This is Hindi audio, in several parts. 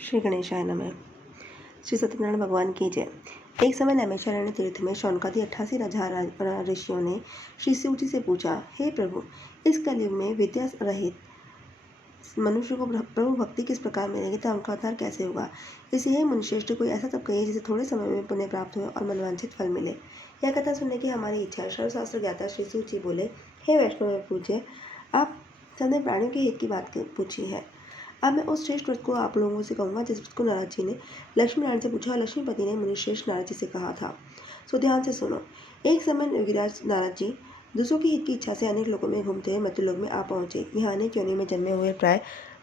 श्री गणेशाय नमः। श्री सत्यनारायण भगवान की जय। एक समय नैमिषारण्य तीर्थ में शौनकादि 88 ऋषियों ने श्री सूची से पूछा, हे प्रभु, इस कलयुग में विद्या रहित मनुष्य को प्रभु भक्ति किस प्रकार मिलेगी तथा उनका उद्धार कैसे होगा। इसे हे मुनिश्रेष्ठ, कोई ऐसा तब कहिए जिसे थोड़े समय में पुण्य प्राप्त हो और मनवांछित फल मिले। यह कथा सुनने की हमारी इच्छा है। सर्वशास्त्र ज्ञाता श्री सूची बोले, हे वैष्णव पूज्य, आप सबने प्राणियों के हित की बात पूछी है। अब मैं उस श्रेष्ठ व्रत को आप लोगों से कहूँगा जिस व्रत को नारद जी ने लक्ष्मी नारायण से पूछा और लक्ष्मीपति ने मुनिश्रेष्ठ नारद जी से कहा था। सो ध्यान से सुनो। एक समय योगीराज नारद जी दूसरों की हित की इच्छा से अनेक लोगों में घूमते हुए मृत्युलोक में आ पहुंचे। यहाँ अनेक योनि में जन्मे हुए प्राय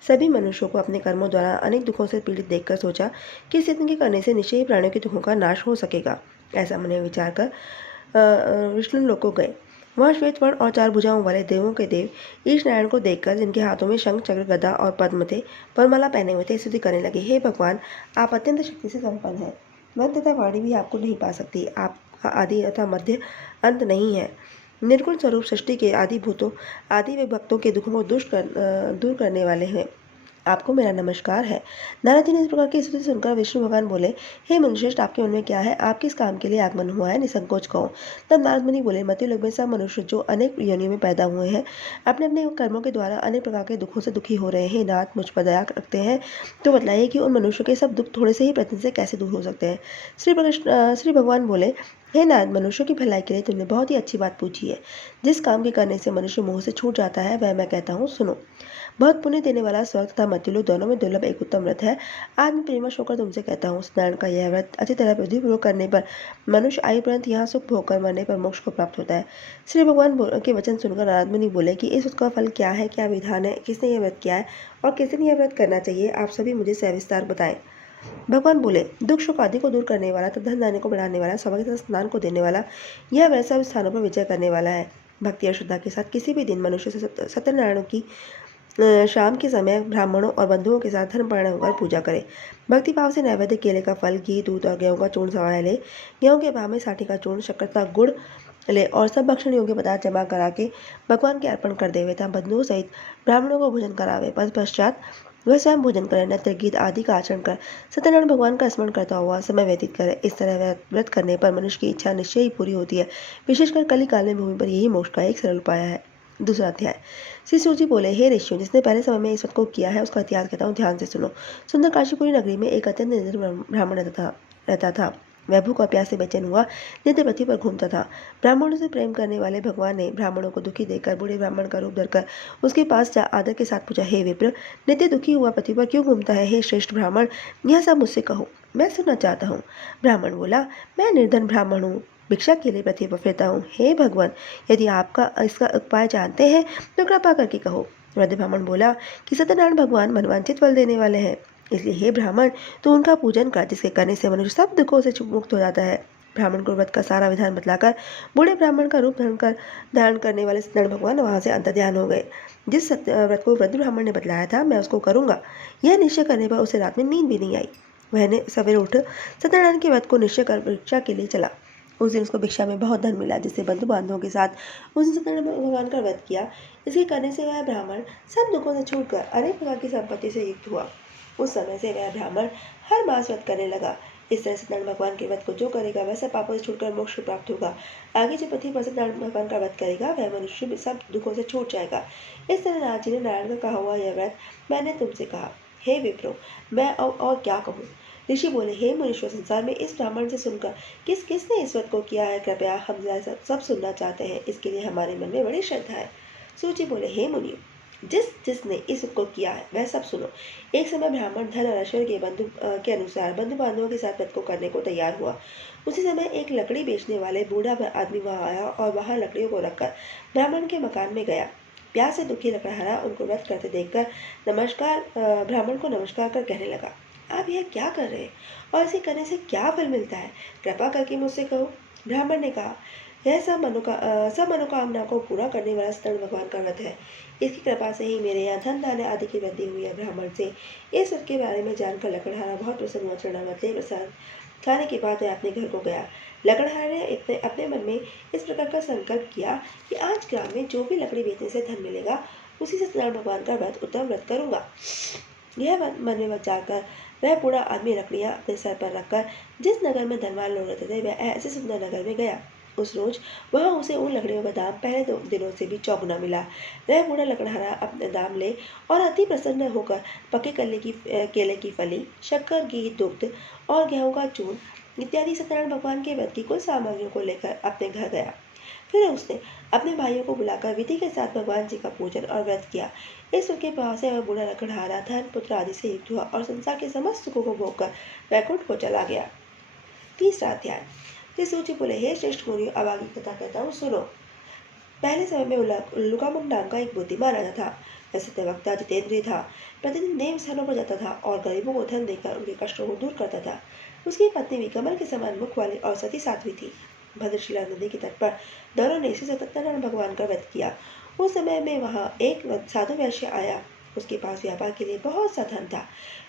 सभी मनुष्यों को अपने कर्मों द्वारा अनेक दुखों से पीड़ित देखकर सोचा कि इस यत्न के करने से निश्चय ही प्राणियों के दुखों का नाश हो सकेगा। ऐसा मन में विचार कर विष्णु लोक को गए। वहाँ श्वेत वर्ण और 4 भुजाओं वाले देवों के देव ईश नारायण को देखकर, जिनके हाथों में शंख, चक्र, गदा और पद्म थे, परमाला पहने हुए थे, स्तुति करने लगे। हे भगवान, आप अत्यंत शक्ति से संपन्न हैं। मन तथा वाणी भी आपको नहीं पा सकती। आपका आदि तथा मध्य अंत नहीं है। निर्गुण स्वरूप सृष्टि के आदि भूतों आदि वे भक्तों के दुखों को दूर करने वाले हैं। आपको मेरा नमस्कार है। नारद जी ने इस प्रकार की स्तुति सुनकर विष्णु भगवान बोले, हे मुनिश्रेष्ठ, आपके मन में क्या है? आप किस काम के लिए आगमन हुआ है? निसंकोच कहो। तब नारद मुनि बोले, मर्त्युलोक में सब मनुष्य जो अनेक योनियों में पैदा हुए हैं, अपने अपने कर्मों के द्वारा अनेक प्रकार के दुखों से दुखी हो रहे हैं। नाथ, मुझ पर दया रखते हैं तो बतलाइए कि उन मनुष्यों के सब दुख थोड़े से ही प्रयत्न से कैसे दूर हो सकते हैं। श्री भगवान बोले, हे नारद, मनुष्यों की भलाई के लिए तुमने बहुत ही अच्छी बात पूछी है। जिस काम के करने से मनुष्य मोह से छूट जाता है वह मैं कहता हूँ, सुनो। बहुत पुण्य देने वाला स्वर्ग तथा मर्त्युलोक दोनों में दुर्लभ एक उत्तम व्रत है। आज मैं प्रेमवश होकर तुमसे कहता हूँ, स्नान का यह व्रत अच्छी तरह विधिपूर्वक करने पर मनुष्य आयु पर्यंत यहाँ सुख भोग कर मरने पर मोक्ष को प्राप्त होता है। श्री भगवान के वचन सुनकर नारद मुनि बोले कि इस व्रत का फल क्या है, क्या विधान है, किसने यह व्रत किया है और किस दिन यह व्रत करना चाहिए, आप सभी मुझे सविस्तार बताएं। भगवान बोले, दुख शोक आदि को दूर करने वाला तथा धन धान्य को बढ़ाने वाला, सौभाग्य तथा स्नान को देने वाला, यह व्रत सब स्थानों पर विजय करने वाला है। भक्ति और श्रद्धा के साथ किसी भी दिन मनुष्य से सत्यनारायण की शाम के समय ब्राह्मणों और बंधुओं के साथ धर्मपरायण होकर पूजा करें। भक्ति भाव से नैवेद्य केले का फल, घी, दूध और गेहूं का चूर्ण सवाया ले। गेहूं के भाव में साठी का चूर्ण, शक्कर तथा गुड़ ले और सब भक्षण योग्य पदार्थ जमा करा के भगवान के अर्पण कर देवे तथा बंधुओं सहित ब्राह्मणों को भोजन करावे। पश्चात वह स्वयं भोजन करे, नृत्य गीत आदि का आचरण कर सत्यनारायण भगवान का स्मरण करता हुआ समय व्यतीत करे। इस तरह व्रत करने पर मनुष्य की इच्छा निश्चय ही पूरी होती है। विशेषकर कली काल में भूमि पर यही मोक्ष का एक सरल उपाय है। दूसरा अध्याय। श्री सूजी बोले, हे ऋषियों, जिसने पहले समय में इस व्रत को किया है उसका इतिहास कहता हूँ, ध्यान से सुनो। सुंदर काशीपुरी नगरी में एक अत्यंत निडर ब्राह्मण रहता था। वह भूख और प्यास से बेचैन हुआ नित्य पृथ्वी पर घूमता था। ब्राह्मणों से प्रेम करने वाले भगवान ने ब्राह्मणों को दुखी देखकर बूढ़े ब्राह्मण का रूप धरकर उसके पास जा आदर के साथ पूछा, हे विप्र, नित्य दुखी हुआ पृथ्वी पर क्यों घूमता है? हे श्रेष्ठ ब्राह्मण, यह सब मुझसे कहो, मैं सुनना चाहता हूँ। ब्राह्मण बोला, मैं निर्धन ब्राह्मण हूँ, भिक्षा के लिए पृथ्वी पर फिरता हूँ। हे भगवान, यदि आपका इसका उपाय जानते हैं तो कृपा करके कहो। वृद्ध ब्राह्मण बोला कि सत्यनारायण भगवान मनवांछित फल देने वाले हैं, इसलिए हे ब्राह्मण, तो उनका पूजन कर, जिसके करने से मनुष्य सब दुखों से मुक्त हो जाता है। ब्राह्मण को व्रत का सारा विधान बतलाकर बूढ़े ब्राह्मण का रूप धारण करने वाले सत्यनारायण भगवान वहां से अंतर्ध्यान हो गए। जिस व्रत को वृद्ध ब्राह्मण ने बतलाया था मैं उसको करूंगा, यह निश्चय करने पर उसे रात में नींद भी नहीं आई। वह सवेरे उठ सत्यनारायण के व्रत को निश्चय कर भिक्षा के लिए चला। उस दिन उसको भिक्षा में बहुत धन मिला, जिससे बंधु बांधवों के साथ उसने सत्यनारायण भगवान का व्रत किया। इसके करने से वह ब्राह्मण सब दुखों से छूटकर अनेक प्रकार की संपत्ति से युक्त हुआ। उस समय से वह ब्राह्मण हर मास व्रत करने लगा। इस तरह सत्यनारायण भगवान के व्रत को जो करेगा वह सब पापों से छूटकर मोक्ष को प्राप्त होगा। आगे जो पृथ्वी पर सत्यनारायण भगवान का व्रत करेगा वह मनुष्य सब दुखों से छूट जाएगा। इस तरह नारद जी ने नारायण का कहा हुआ यह व्रत मैंने तुमसे कहा। हे विप्रो, मैं और क्या कहूँ। ऋषि बोले, हे मुनीश्वर, संसार में इस ब्राह्मण से सुनकर किसने इस व्रत को किया है, कृपया हम सब सुनना चाहते हैं, इसके लिए हमारे मन में बड़ी श्रद्धा है। सूची बोले, हे मुनियों, जिसने इस व्रत को किया है वह सब सुनो। एक समय ब्राह्मण धन और ऐश्वर्य के अनुसार बंधु बांधवों के साथ व्रत को करने को तैयार हुआ। उसी समय एक लकड़ी बेचने वाले बूढ़ा आदमी वहां आया और वहां लकड़ियों को रखकर ब्राह्मण के मकान में गया। प्यास से दुखी लकड़हारा उनको व्रत करते देखकर ब्राह्मण को नमस्कार कर कहने लगा, आप यह क्या कर रहे हैं और इसे करने से क्या फल मिलता है? कृपा करके मुझसे कहो। ब्राह्मण ने कहा, यह सब मनोकामना को पूरा करने वाला सत्यनारायण भगवान का व्रत है। इसकी कृपा से ही मेरे यहाँ धन धान्य आदि की वृद्धि हुई है। ब्राह्मण से इस व्रत के बारे में जानकर लकड़हारा बहुत प्रसन्न हुआ। चरणामृत ले प्रसाद खाने के बाद वह अपने घर को गया। लकड़हारा ने अपने मन में इस प्रकार का संकल्प किया कि आज ग्राम में जो भी लकड़ी बेचने से धन मिलेगा उसी से सत्यनारायण भगवान का व्रत उत्तम व्रत करूंगा। यह मन में जाकर वह बूढ़ा आदमी लकड़ियां अपने सर पर रखकर जिस नगर में धनवान लोग रहते थे वह ऐसे सुंदर नगर में गया। उस रोज वहां उसे उन लकड़ियों का दाम पहले दिनों से भी चौगुना मिला। वह बूढ़ा लकड़हारा अपने दाम ले और अति प्रसन्न होकर पके केले की फली, शक्कर, घी, दुग्ध और गेहूं का चूर्ण इत्यादि सत्यनारायण भगवान के व्रत की कुल सामग्रियों को लेकर अपने घर गया। फिर उसने अपने भाइयों को बुलाकर विधि के साथ भगवान जी का पूजन और व्रत किया। इस सुख के भाव से वह बूढ़ा लकड़हारा धन पुत्र आदि से युक्त हुआ और संसार के समस्त सुखों को भोगकर वैकुंठ को चला गया। तीसरा अध्याय। श्री सूची बोले, हे श्रेष्ठ मुनियों, अब आगे कथा कहता हूँ, सुनो। पहले समय में उल्लूकामुक नाम का एक बुद्धिमान राजा था। वह सत्यवक्ता जितेंद्रिय था। प्रतिदिन देव स्थानों पर जाता था और गरीबों को धन देकर उनके कष्टों को दूर करता था। उसकी पत्नी भी कमल के समान मुख वाली और सती साध्वी थी। भद्रशिला नदी के तट पर दोनों ने श्री सत्यनारायण भगवान का व्रत किया। उस समय में वहां एक साधु वैश्य आया। उसके पास व्यापार के लिए बहुत सा धन था।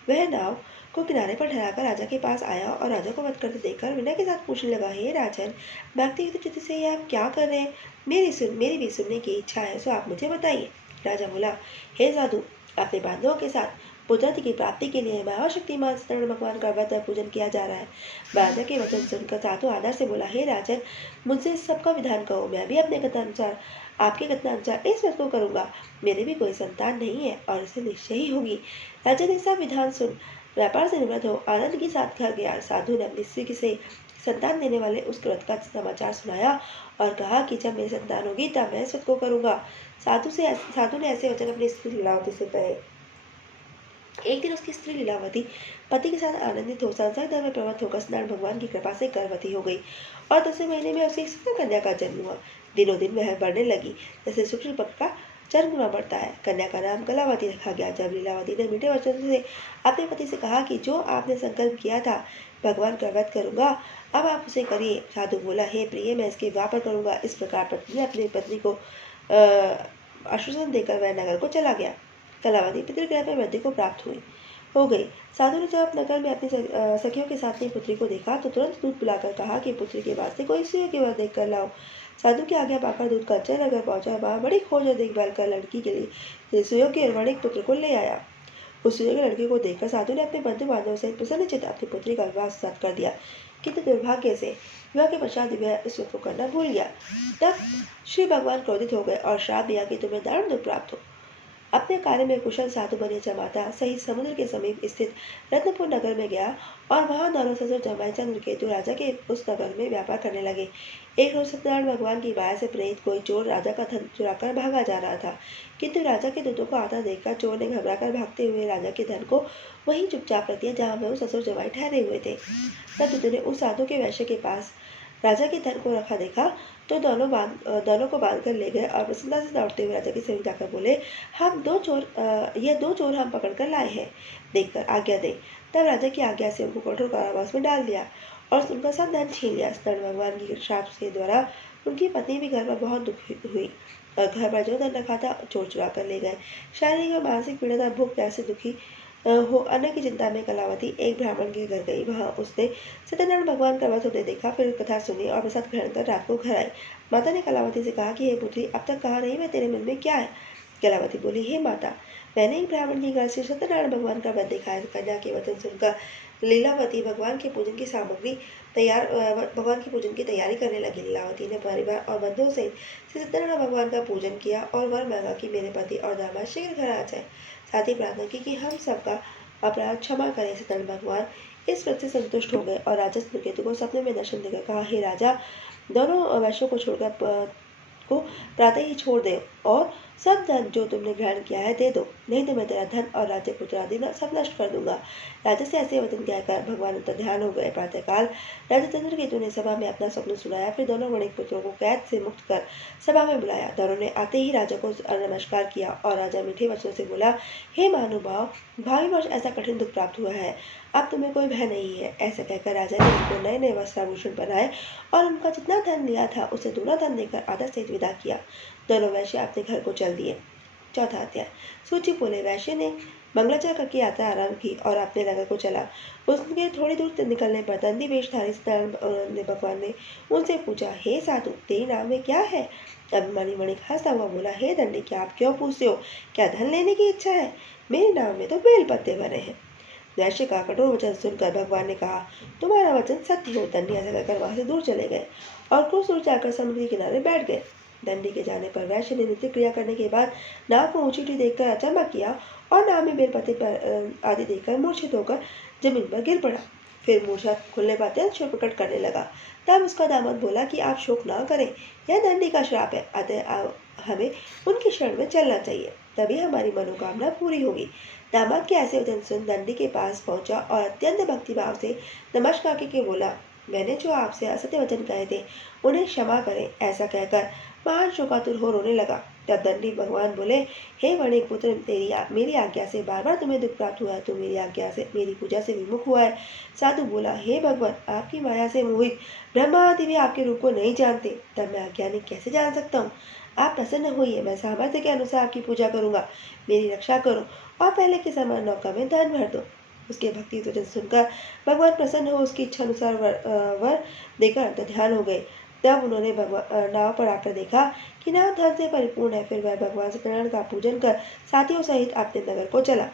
वह नाव को किनारे पर ठहराकर राजा के पास आया और राजा को वध करते देखकर विनय के साथ पूछने लगा, हे राजन, भक्ति चित्त से ये आप क्या कर रहे हैं? मेरी भी सुनने की इच्छा है, सो आप मुझे बताइए। राजा बोला, हे साधु, अपने बांधवों के साथ पुत्रति की प्राप्ति के लिए महाशक्तिमान सत्यनारायण भगवान का व्रत पूजन किया जा रहा है। राजा के वचन सुनकर साधु आदर से बोला, हे राजन, मुझसे इस सबका विधान कहो। मैं भी अपने कथनानुसार आपके कथनानुसार इस व्रत को करूंगा। मेरे भी कोई संतान नहीं है और इसे निश्चय ही होगी। राजा ने सब विधान सुन व्यापार से निवृत्त हो आनंद के साथ घर गया। साधु ने अपनी स्त्री से संतान देने वाले उस व्रत का समाचार सुनाया और कहा कि जब मेरी संतान होगी तब मैं इस व्रत को करूंगा। साधु ने ऐसे वचन अपनी स्त्री लीलावती से कहे। एक दिन उसकी स्त्री लीलावती पति के साथ आनंदित हो संसार धर्म में प्रवृत्त होकर सत्यनारायण भगवान की कृपा से गर्भवती हो गई और 10वें महीने में उसे एक सुंदर कन्या का जन्म हुआ। दिनों दिन वह बढ़ने लगी जैसे शुक्ल पक्ष का चंद्र गुना बढ़ता है। कन्या का नाम कलावती रखा गया। जब लीलावती ने मीठे वचन से अपने पति से कहा कि जो आपने संकल्प किया था भगवान का व्रत करूंगा, अब आप उसे करिए। साधु बोला, हे प्रिय, मैं इसके विवाह पर करूंगा। इस प्रकार पत्नी ने अपनी पत्नी को आश्वासन देकर वह नगर को चला गया। कलावती पितृगृह में वृद्धि को प्राप्त हो गई। साधु ने जब नगर में अपनी सखियों के साथ अपनी पुत्री को देखा तो तुरंत दूध बुलाकर कहा कि पुत्री के वास्ते कोई सुयोग्य वर देख कर लाओ। साधु की आज्ञा पाकर दूध कंचन नगर पहुंचा। वहां बड़ी खोज और देखभाल कर लड़की के लिए सुयोग्य वर्णिक पुत्र को ले आया। उस सुयोग्य लड़की को देखकर साधु ने अपने बंधु बांधवों सहित प्रसन्नचित्त अपनी पुत्री का विवाह साथ कर दिया। किंतु दुर्भाग्य से विवाह के पश्चात वह इस व्रत को करना भूल गया। तब श्री भगवान क्रोधित हो गए और श्राप दिया कि तुम्हें दारुण दुख प्राप्त हो। अपने कार्य में कुशल साधु बने जमाता सहित समुद्र के समीप स्थित रत्नपुर नगर में गया और वहां दोनों ससुर जमाई चंद्रकेतु राजा के उस नगर में व्यापार करने लगे। एक रोज सत्यनारायण भगवान की माया से प्रेरित कोई चोर राजा का धन चुराकर भागा जा रहा था। किंतु राजा के दूतों को आता देखकर चोर ने घबराकर भागते हुए राजा के धन को वहीं चुपचाप रख दिया जहाँ वह ससुर जमाई ठहरे हुए थे। तब दूतों ने उस साधु के वैश्य के पास राजा के धन को रखा देखा तो दोनों को बांध कर ले गए और प्रसन्नता से दौड़ते हुए राजा के समीप जाकर बोले, यह दो चोर हम पकड़ कर लाए हैं, देखकर आज्ञा दे। तब राजा की आज्ञा से उनको कठोर कारावास में डाल दिया और उनका सब धन छीन लिया। सत्यनारायण भगवान की श्राप के द्वारा उनकी पत्नी भी घर पर बहुत दुखी हुई और घर पर जो धन रखा था चोर चुरा कर ले गए। शारीरिक और मानसिक पीड़ा, भूख प्यास से दुखी हो अन्न की चिंता में कलावती एक ब्राह्मण के घर गई। वहां उसने सत्यनारायण भगवान का व्रत होते देखा। फिर कथा सुनी और प्रसाद ग्रहण कर रात को घर आई। माता ने कलावती से कहा कि हे पुत्री, अब तक कहा नहीं मैं तेरे मन में क्या है? कलावती बोली, हे माता, मैंने एक ब्राह्मण के घर से सत्यनारायण भगवान का व्रत देखा है। कन्या के वचन सुनकर लीलावती भगवान के पूजन की तैयारी करने लगी। लीलावती ने परिवार और बंधुओं से सत्यनारायण भगवान का पूजन किया और वर मांगा कि मेरे पति और दामाद शीघ्र घर आ जाए। साथ ही प्रार्थना की कि हम सबका अपराध क्षमा करें। सत्यनारायण भगवान इस व्रत से संतुष्ट हो गए और राजा चंद्रकेतु को सपने में दर्शन देकर कहा, हे राजा, दोनों वैश्यों को प्रातः ही छोड़ दे और सब धन जो तुमने ग्रहण किया है दे दो, नहीं तो मैं तेरा धन और राज्य पुत्र आदि सब नष्ट कर दूंगा। राजा से ऐसे वचन कहकर भगवान अंतर ध्यान हो गए। प्रातःकाल राजा चंद्रकेतु ने सभा में अपना स्वप्न सुनाया। फिर दोनों गणिक पुत्रों को कैद से मुक्त कर सभा में बुलाया। दोनों ने आते ही राजा को नमस्कार किया और राजा मीठे वचनों से बोला, हे महानुभाव, भावी वर्ष ऐसा कठिन दुख प्राप्त हुआ है, अब तुम्हें कोई भय नहीं है। ऐसा कहकर राजा ने उनको नए नए वस्त्राभूषण पहनाए और उनका जितना धन लिया था उसे दूना धन देकर आदर से विदा किया। दोनों वैश्य अपने घर को चल दिए। चौथा अध्याय। सूची बोले, वैश्य ने मंगलाचरण करके यात्रा आरंभ की और अपने नगर को चला। उसके थोड़ी दूर निकलने पर दंडी वेशधारी सत्यनारायण भगवान ने उनसे पूछा, हे साधु, तेरी नाम में क्या है? अभिमानी वणिक हंसता हुआ बोला, हे दंडी, क्या आप क्यों पूछते हो? क्या धन लेने की इच्छा है? मेरे नाम में तो बेल पत्ते भरे हैं। वैश्य का कठोर वचन सुनकर भगवान ने कहा, तुम्हारा वचन सत्य हो। दंडी ऐसा कहकर वहां से दूर चले गए और कुछ दूर जाकर समुद्र के किनारे बैठ गए। दंडी के जाने पर वैश्य ने नित्य क्रिया करने के बाद नाव को ऊंची देखकर अचंभा किया और नाव में बेलपत्ते पर आदि देखकर मूर्छित होकर जमीन पर गिर पड़ा। फिर मूर्छा खुलने पर अत्यंत शोक प्रकट करने लगा। तब उसका दामाद बोला कि आप शोक ना करें, यह दंडी का श्राप है, अतः हमें उनकी शरण में चलना चाहिए, तभी हमारी मनोकामना पूरी होगी। दामाद के ऐसे वचन सुन दंडी के पास पहुंचा और अत्यंत भक्तिभाव से नमस्कार करके बोला, मैंने जो आपसे असत्य वचन कहे थे उन्हें क्षमा करें। ऐसा कहकर महान शोकातुर हो रोने लगा। तब दंडी भगवान बोले, हे वणिक पुत्र, मेरी आज्ञा से बार बार तुम्हें दुख प्राप्त हुआ है, तो मेरी आज्ञा से मेरी पूजा से विमुख हुआ है। साधु बोला, हे भगवान, आपकी माया से मोहित ब्रह्मा आदि भी आपके रूप को नहीं जानते, तब मैं अज्ञानी कैसे जान सकता हूँ। आप प्रसन्न होइए, मैं सामर्थ्य के अनुसार आपकी पूजा करूंगा, मेरी रक्षा करो और पहले के समान नौका में धन भर दो। उसके भक्ति वचन सुनकर भगवान प्रसन्न हो उसकी इच्छा अनुसार वर देकर अंतर्ध्यान हो गए। तब उन्होंने नाव पर आकर देखा कि नाव धन से परिपूर्ण है। फिर वह भगवान सत्यनारायण का पूजन कर साथियों सहित अपने नगर को चला।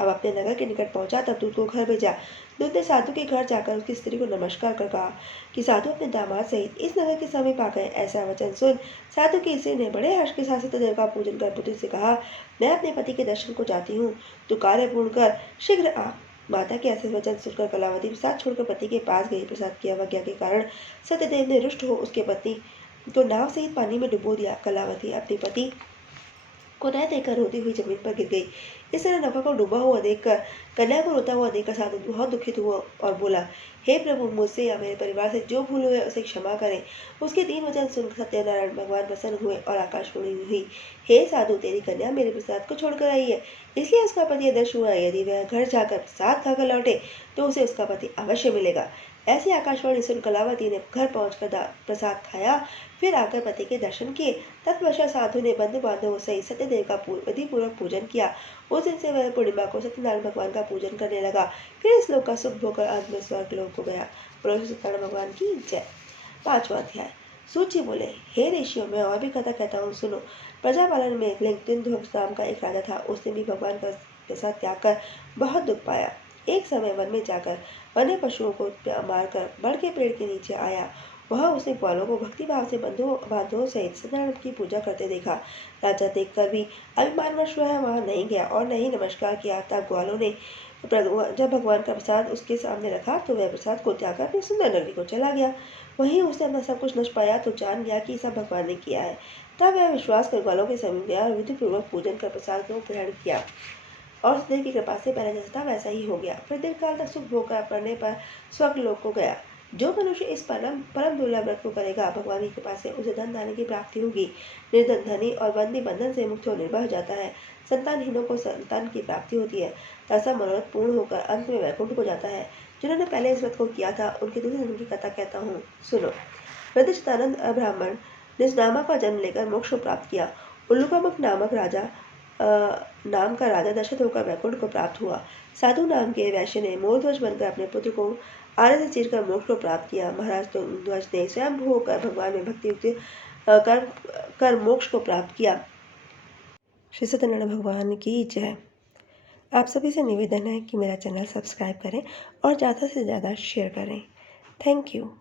अब अपने नगर के निकट पहुंचा तब दूत को घर भेजा। दूत ने साधु के घर जाकर उसकी स्त्री को नमस्कार कर कहा कि साधु अपने दामाद सहित इस नगर के समीप आ गए। ऐसा वचन सुन साधु की स्त्री ने बड़े हर्ष के साथ सत्यदेव का पूजन कर पुत्री से कहा, मैं अपने पति के दर्शन को जाती हूँ, तू कार्य पूर्ण कर शीघ्र आ। माता के ऐसे वचन सुनकर कलावती प्रसाद छोड़कर पति के पास गई। प्रसाद की अवज्ञा के कारण सत्यदेव ने रुष्ट हो उसके पत्नी को नाव सहित पानी में डुबो दिया। कलावती अपने पति को न देखकर रोती हुई जमीन पर गिर गई। इस तरह नौका को डूबा हुआ देखकर कन्या को रोता हुआ देखकर साधु बहुत दुखित हुआ और बोला, हे प्रभु, मुझसे या मेरे परिवार से जो भूल हुए उसे क्षमा करें। उसके 3 वचन सुनकर सत्यनारायण भगवान प्रसन्न हुए और आकाशवाणी हुई, हे साधु, तेरी कन्या मेरे प्रसाद को छोड़कर आई है, इसलिए उसका पति आदर्श हुआ। यदि वह घर जाकर प्रसाद खाकर लौटे तो उसे उसका पति अवश्य मिलेगा। ऐसी आकाशवाणी सुन कलावती ने घर पहुंचकर प्रसाद खाया, फिर आकर पति के दर्शन किए। तत्पश्चात साधु ने बंधु बांधवों सहित सत्यदेव का विधि पूर्वक पूजन किया। उस दिन से वह पूर्णिमा को सत्यनारायण भगवान का पूजन करने लगा। फिर इस लोक का सुख भोगकर अंत में स्वर्ग लोक को गया। बोलो सत्यनारायण भगवान की जय। 5वां अध्याय। सूची बोले, हे ऋषियों, मैं और भी कथा कहता हूँ, सुनो। प्रजापालन में लिंगध्वज नाम का एक राजा था। उसने भी भगवान का प्रसाद त्याग कर बहुत दुख पाया। एक समय वन में जाकर वन्य पशुओं को मारकर बड़ के पेड़ के नीचे आया। वहां उसने ग्वालों को भक्तिभाव से बांधवों सहित सत्यनारायण की पूजा करते देखा। राजा देखकर भी अभिमानवश वह वहां नहीं गया और न ही नमस्कार किया। तब ग्वालों ने जब भगवान का प्रसाद उसके सामने रखा तो वह प्रसाद को त्याग कर अपनी सुंदर नगरी को चला गया। वहीं उसने अपना सब कुछ नष्ट पाया तो जान गया कि सब भगवान ने किया है। तब वह विश्वास कर ग्वालों के समीप गया और विधि पूर्वक पूजन कर प्रसाद को ग्रहण किया और सदैव की कृपा से पहले जैसा था वैसा ही हो गया। फिर दीर्घ काल तक सुख भोग कर पड़ने पर स्वर्ग लोक को गया। जो मनुष्य इस परम दुर्लभ व्रत को करेगा, भगवान की कृपा से उसे धन धान्य की प्राप्ति होगी। निर्धन धनी और बंदी बंधन से मुक्त हो निर्भय हो जाता है। संतानहीनों को संतान की प्राप्ति होती है तथा मनोरथ पूर्ण होकर अंत में वैकुंठ को जाता है। जिन्होंने पहले इस व्रत को किया था उनके दूसरे जन्म की कथा कहता हूँ, सुनो। प्रतिष्ठानंद ब्राह्मण ने सुदामा का जन्म लेकर मोक्ष को प्राप्त किया। उल्लुकामुख नाम का राजा दशरथ होकर वैकुंठ को प्राप्त हुआ। साधु नाम के वैश्य ने मोरध्वज बनकर अपने पुत्र को आरे से चीरकर मोक्ष को प्राप्त किया। महाराज ध्वज ने स्वयं होकर भगवान में भक्ति युक्त कर मोक्ष को प्राप्त किया। श्री सत्यनारायण भगवान की जय। आप सभी से निवेदन है कि मेरा चैनल सब्सक्राइब करें और ज़्यादा से ज़्यादा शेयर करें। Thank you.